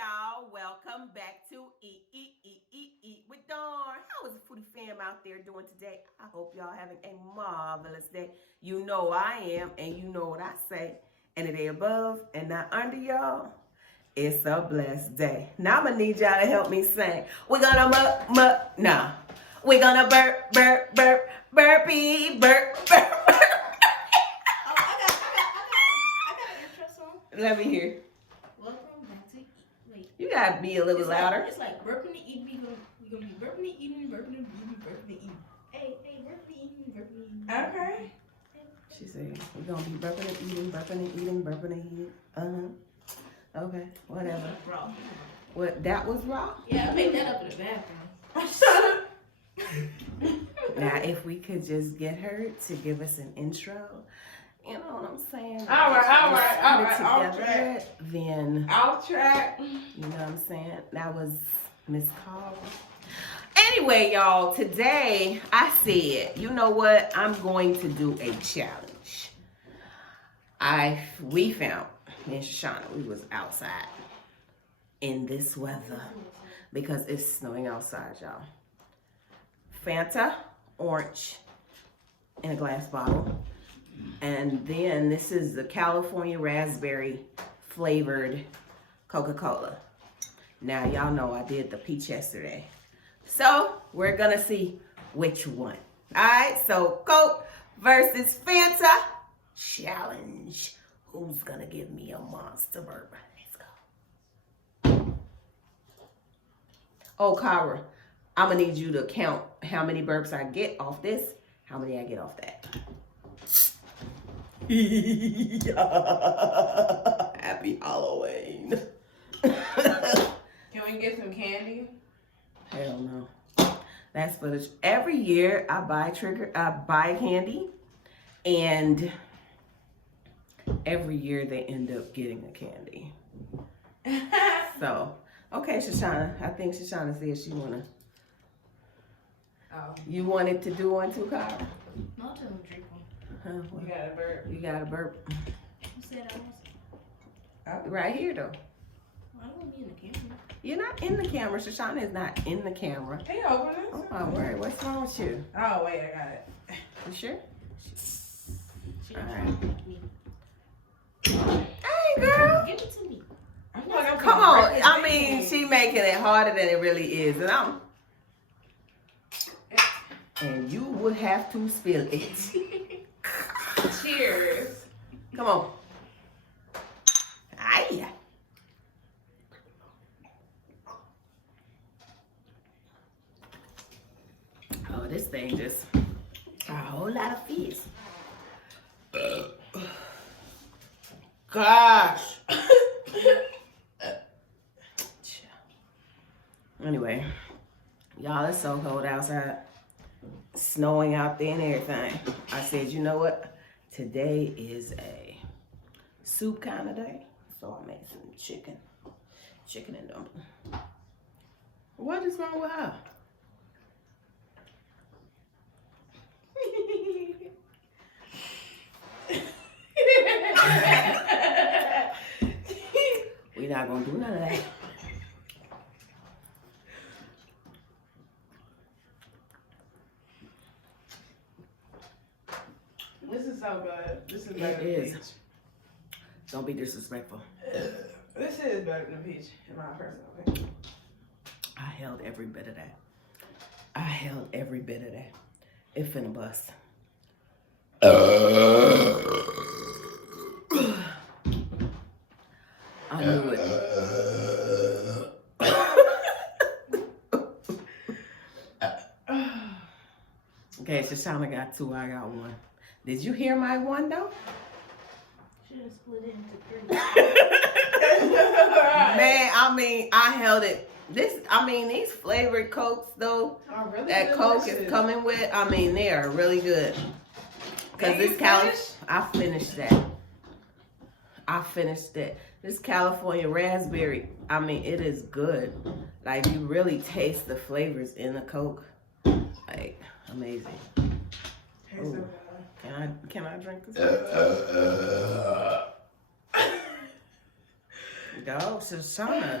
y'all. Welcome back to Eat with Dawn. How is the foodie fam out there doing today? I hope y'all having a marvelous day. You know I am, and you know what I say. And the day above and not under, y'all. It's a blessed day. Now I'm gonna need y'all to help me sing. We're gonna we're gonna burp, burp, burp, burpee, burp, burp, burp. I got an intro song. Let me hear. Welcome back to Wait. You gotta be a little louder. It's like burping and eating. We're gonna be burping and eating, burping and eating, burping and eating. Hey, burping and eating, burping and eating. Okay. She said, we're gonna be burping and eating, burping and eating, burping and eating. Okay, whatever. Raw. What, that was raw? Yeah, I made that up in the bathroom. Shut up. Now, if we could just get her to give us an intro, you know what I'm saying? All right. Together, then, Off track. you know what I'm saying? That was Miss Carl. Anyway, y'all, today I said, you know what? I'm going to do a challenge. We found, me and Shoshana, we was outside in this weather because it's snowing outside, y'all. Fanta, orange, in a glass bottle. And then this is the California raspberry flavored Coca-Cola. Now, y'all know I did the peach yesterday. So, we're gonna see which one. All right, so Coke versus Fanta challenge. Who's gonna give me a monster burp? Let's go. Oh, Kyra, I'm gonna need you to count how many burps I get off this, how many I get off that. Happy Halloween. Can we get some candy? Hell no. That's for the every year I buy candy, and every year they end up getting a candy. So, okay, Shoshana. I think Shoshana said she wanna. Oh. You wanted to do one too, Kyle? No, I'll tell them drink one. Huh, well, You got a burp. you got a burp. Who said I was? Right here, though. I don't want to be in the camera. You're not in the camera. Shoshana is not in the camera. Hey, open it. Oh my word, what's wrong with you? Oh, wait, I got it. You sure? She All don't right. want me. Hey, girl. Give it to me. I feel like I'm Come gonna on. break this I thing. mean, she making it harder than it really is. And you would have to spill it. Cheers. Come on. Aye. Oh, this thing just a whole lot of fizz. Gosh. Anyway, y'all, it's so cold outside. Snowing out there and everything. I said, you know what? Today is a soup kind of day. So I made some chicken and dumpling. What is wrong with her? We're not gonna do none of that. This is so good. This is better It than is. peach. Don't be disrespectful. This is better than peach, in my personal opinion. I held every bit of that. It finna bust. I knew it. Okay, Shoshana got 2, I got 1. Did you hear my 1 though? Should have split it into 3. Man, I mean, I held it. These flavored Cokes though, Oh, really that Coke delicious. is coming with, I mean, they are really good. Cause And this you finished? I finished that. This California raspberry, I mean, it is good. Like, you really taste the flavors in the Coke. Like, amazing. Hey, so, Can I drink this? Yo, Shoshana.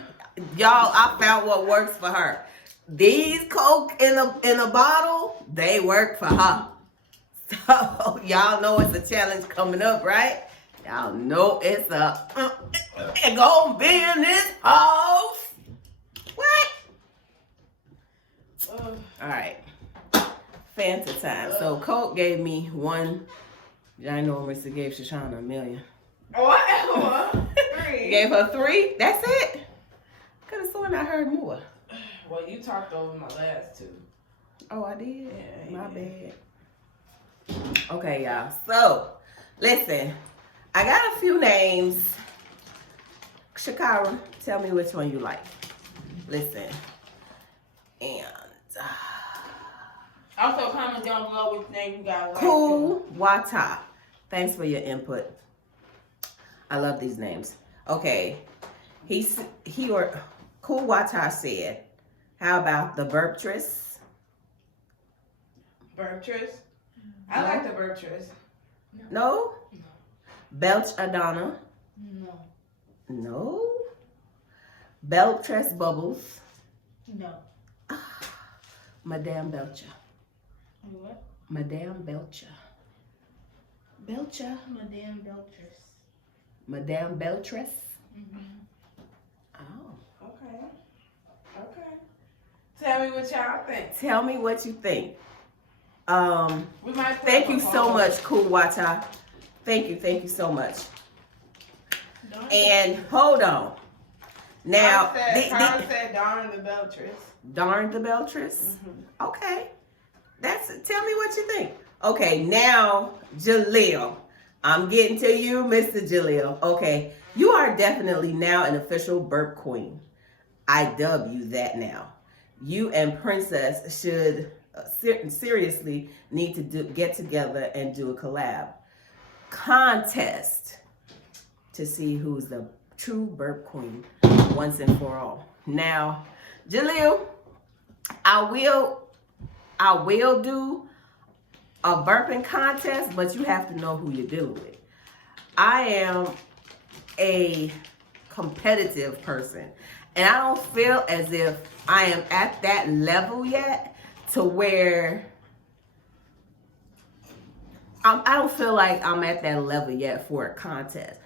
Y'all, I found what works for her. These Coke in a bottle, they work for her. So y'all know it's a challenge coming up, right? Y'all know it's it gonna be in this house. What? All right. Fanta time. So Coke gave me one. Ginormous gave Shoshana $1 million. What? You gave her 3? That's it? Could have sworn I heard more. Well, you talked over my last 2. Oh, I did? Yeah, My you bad. Okay, y'all. So, listen. I got a few names. Shakira, tell me which one you like. Listen. And... Also, comment down below which name you got. Cool Wata. Thanks for your input. I love these names. Okay. Cool Wata said, how about the burptress? Burptress? I like the burptress. No? Belch Adana? No. No? Beltress Bubbles? No. Madame Belcher. What? Madame Belcher. Belcher. Madame Beltress. Madame Beltress? Mm-hmm. Oh. Okay. Okay. Tell me what y'all think. Tell me what you think. We might Thank you so much, Cool Wata. Thank you so much. And hold on. Now, Carl said darn the Beltress. Darn the Beltress? Okay. Tell me what you think. Okay, now, Jaleel. I'm getting to you, Mr. Jaleel. Okay, you are definitely now an official burp queen. I dub you that now. You and Princess should seriously need to get together and do a collab contest to see who's the true burp queen once and for all. Now, Jaleel, I will do a burping contest, but you have to know who you're dealing with. I am a competitive person, and I don't feel as if I am at that level yet to where I don't feel like I'm at that level yet for a contest,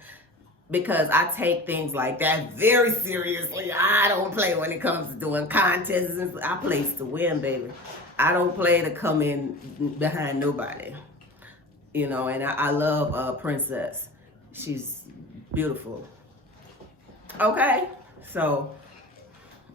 because I take things like that very seriously. I don't play when it comes to doing contests. I play to win, baby. I don't play to come in behind nobody. You know, and I love Princess. She's beautiful. Okay? So,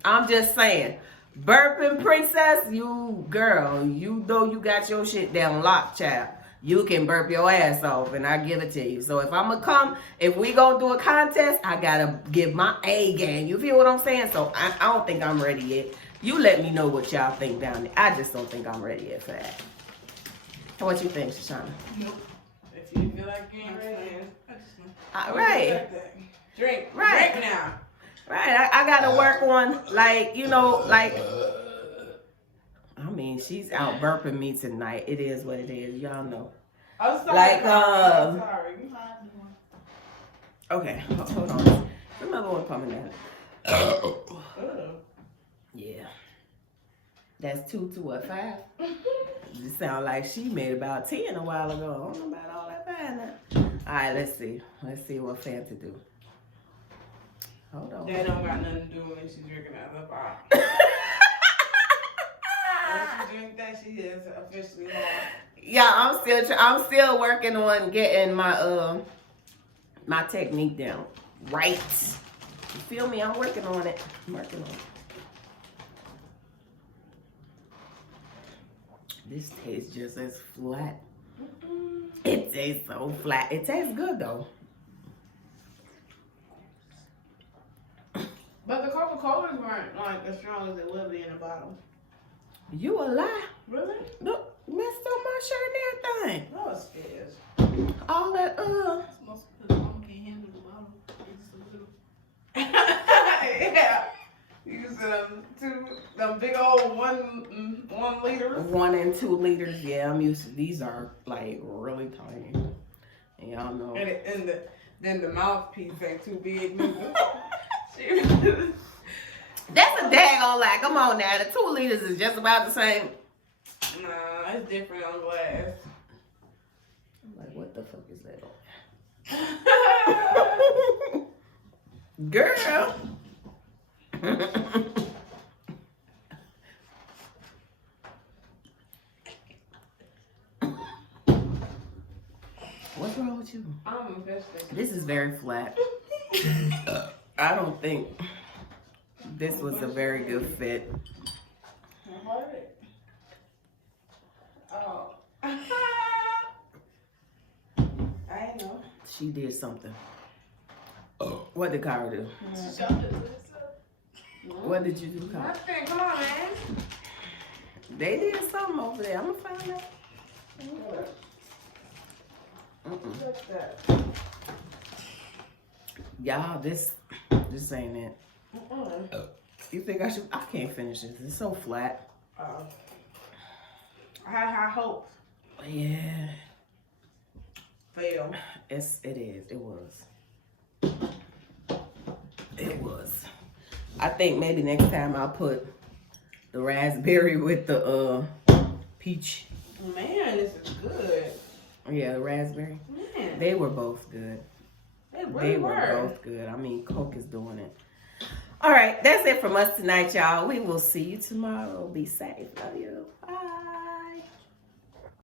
I'm just saying, burping Princess, you girl, you know you got your shit down locked, child. You can burp your ass off, and I give it to you. So if we gonna do a contest, I gotta give my A game. You feel what I'm saying? So I don't think I'm ready yet. You let me know what y'all think down there. I just don't think I'm ready yet for that. What you think, Shoshana? Nope. If you feel like you ain't ready, Right. Drink. Right. Drink now. Right. I gotta work on, like, you know, like, I mean, she's out burping me tonight. It is what it is. Y'all know. I'm sorry. Like, I'm sorry. Okay, hold on. There's another one coming down. Yeah. That's 2 to what, 5? It sound like she made about 10 a while ago. I don't know about all that 5 now. All right, let's see. Let's see what Fanta do. Hold on. That don't got nothing to do with she's drinking out of the bottle. Once she drink that, she is officially lost. Yeah, I'm still working on getting my my technique down. Right. You feel me? I'm working on it. I'm working on it. This tastes just as flat. It tastes so flat. It tastes good though. But the Coca-Colas weren't like as strong as they would be in a bottle. You a lie. Really? Look, messed up my shirt and everything. No, it's fizz. All that It's mostly because mom can't handle the bottle. It's just a little. Yeah. Use them big old 1 liters. 1 and 2 liters. Yeah, I'm used to. These are like really tiny. And y'all know. And then the mouthpiece ain't too big neither. That's a daggone lie. Come on now. The 2 liters is just about the same. Nah, it's different on glass. I'm like, what the fuck is that on? Girl. What's wrong with you? I'm invested. This is very flat. I don't think this was a very good fit. Oh. I know. She did something. What did Kyra do? What did you do, Kyra? Nothing. Come on, man. They did something over there. I'm gonna find out. What's that? Y'all, this ain't it. You think I should? I can't finish this. It's so flat. I had high hopes. Yeah. Fail. It is. It was. It was. I think maybe next time I'll put the raspberry with the peach. Man, this is good. Yeah, the raspberry. Man. They were both good. They really They were were. both good. I mean, Coke is doing it. All right, that's it from us tonight, y'all. We will see you tomorrow. Be safe. Love you. Bye.